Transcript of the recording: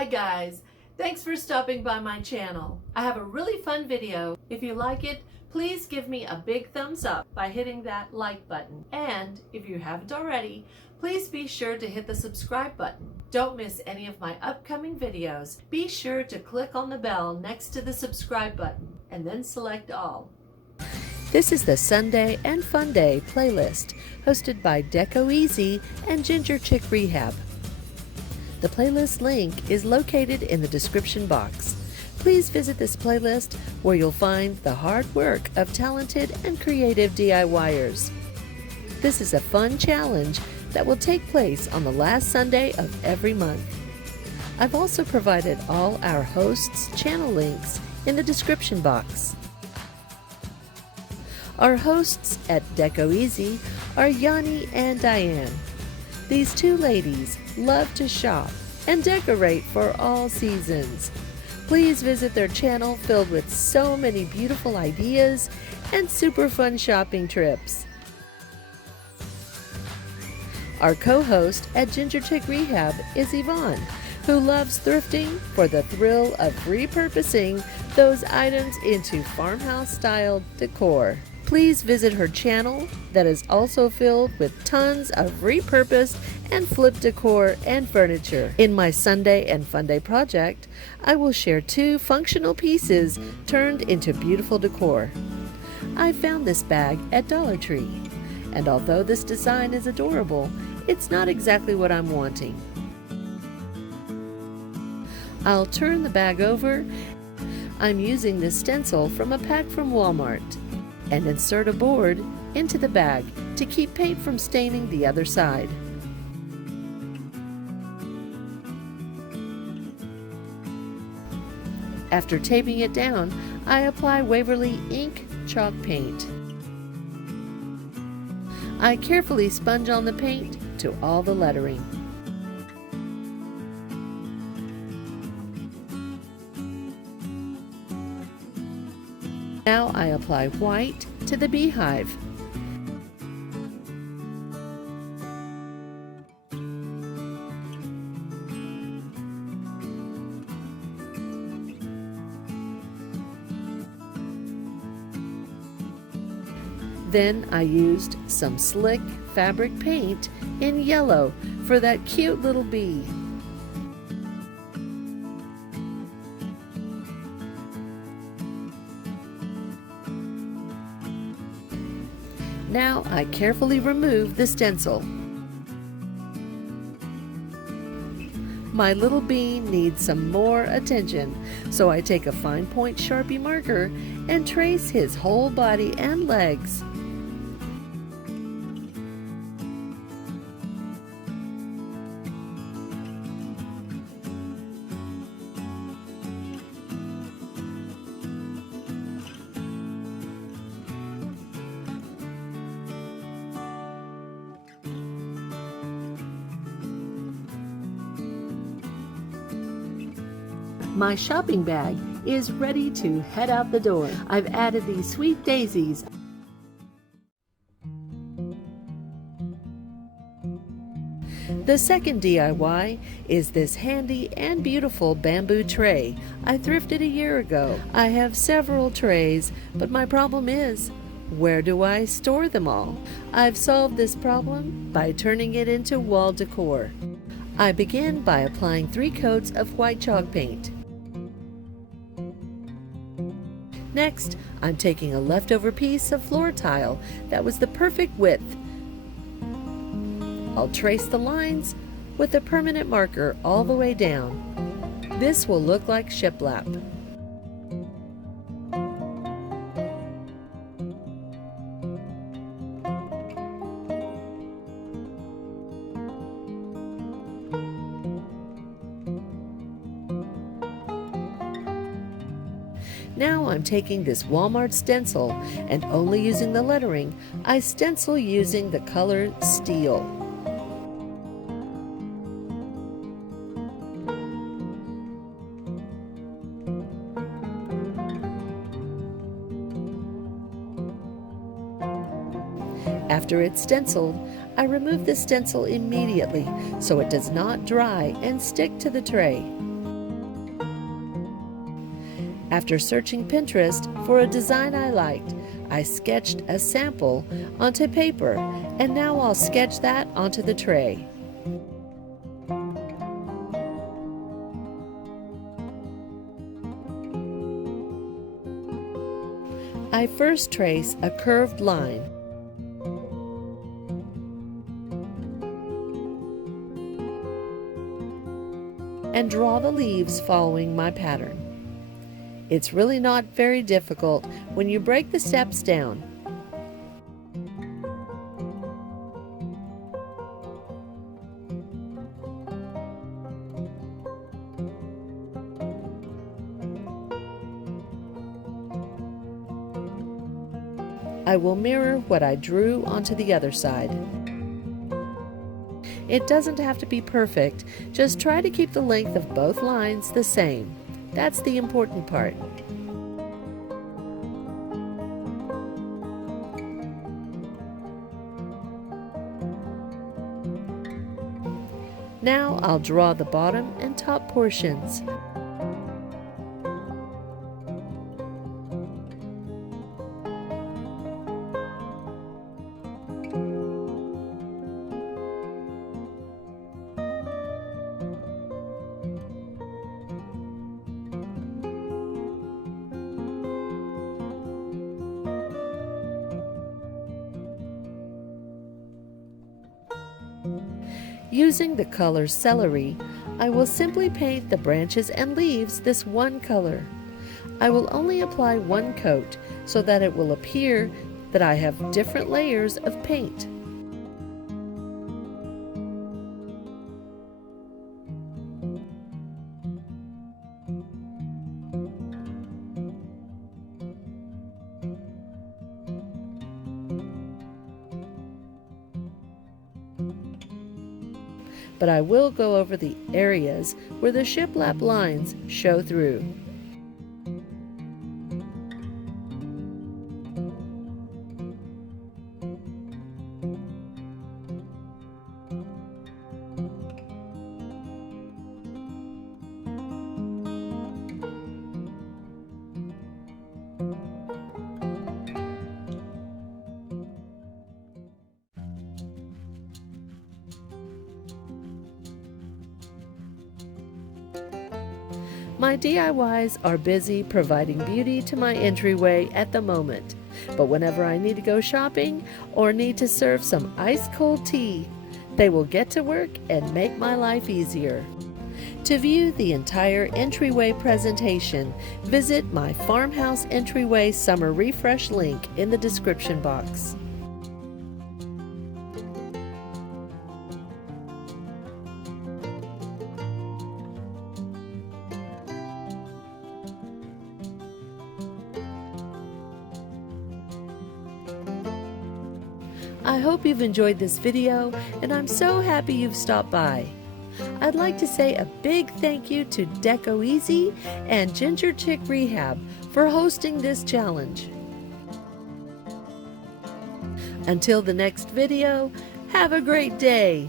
Hi guys, thanks for stopping by my channel. I have a really fun video. If you like it, please give me a big thumbs up by hitting that like button. And if you haven't already, please be sure to hit the subscribe button. Don't miss any of my upcoming videos. Be sure to click on the bell next to the subscribe button and then select all. This is the Sunday and Funday playlist hosted by DECO Easy and GINGERCHICKREHAB. The playlist link is located in the description box. Please visit this playlist where you'll find the hard work of talented and creative DIYers. This is a fun challenge that will take place on the last Sunday of every month. I've also provided all our hosts' channel links in the description box. Our hosts at DECO Easy are Yanni and Diane. These two ladies love to shop and decorate for all seasons. Please visit their channel filled with so many beautiful ideas and super fun shopping trips. Our co-host at GingerChickRehab is Yvonne, who loves thrifting for the thrill of repurposing those items into farmhouse-style decor. Please visit her channel that is also filled with tons of repurposed and flipped decor and furniture. In my Sunday and Funday project, I will share 2 functional pieces turned into beautiful decor. I found this bag at Dollar Tree, and although this design is adorable, it's not exactly what I'm wanting. I'll turn the bag over. I'm using this stencil from a pack from Walmart, and insert a board into the bag to keep paint from staining the other side. After taping it down, I apply Waverly ink chalk paint. I carefully sponge on the paint to all the lettering. Now I apply white to the beehive. Then I used some slick fabric paint in yellow for that cute little bee. Now I carefully remove the stencil. My little bean needs some more attention, so I take a fine point Sharpie marker and trace his whole body and legs. My shopping bag is ready to head out the door. I've added these sweet daisies. The second DIY is this handy and beautiful bamboo tray I thrifted a year ago. I have several trays, but my problem is, where do I store them all? I've solved this problem by turning it into wall decor. I begin by applying 3 coats of white chalk paint. Next, I'm taking a leftover piece of floor tile that was the perfect width. I'll trace the lines with a permanent marker all the way down. This will look like shiplap. Now I'm taking this Walmart stencil and only using the lettering. I stencil using the color steel. After it's stenciled, I remove the stencil immediately so it does not dry and stick to the tray. After searching Pinterest for a design I liked, I sketched a sample onto paper, and now I'll sketch that onto the tray. I first trace a curved line. And draw the leaves following my pattern. It's really not very difficult when you break the steps down. I will mirror what I drew onto the other side. It doesn't have to be perfect, just try to keep the length of both lines the same. That's the important part. Now I'll draw the bottom and top portions. Using the color celery, I will simply paint the branches and leaves this one color. I will only apply one coat so that it will appear that I have different layers of paint. But I will go over the areas where the shiplap lines show through. My DIYs are busy providing beauty to my entryway at the moment, but whenever I need to go shopping or need to serve some ice-cold tea, they will get to work and make my life easier. To view the entire entryway presentation, visit my Farmhouse Entryway Summer Refresh link in the description box. I hope you've enjoyed this video, and I'm so happy you've stopped by. I'd like to say a big thank you to DECO Easy and Ginger Chick Rehab for hosting this challenge. Until the next video, have a great day!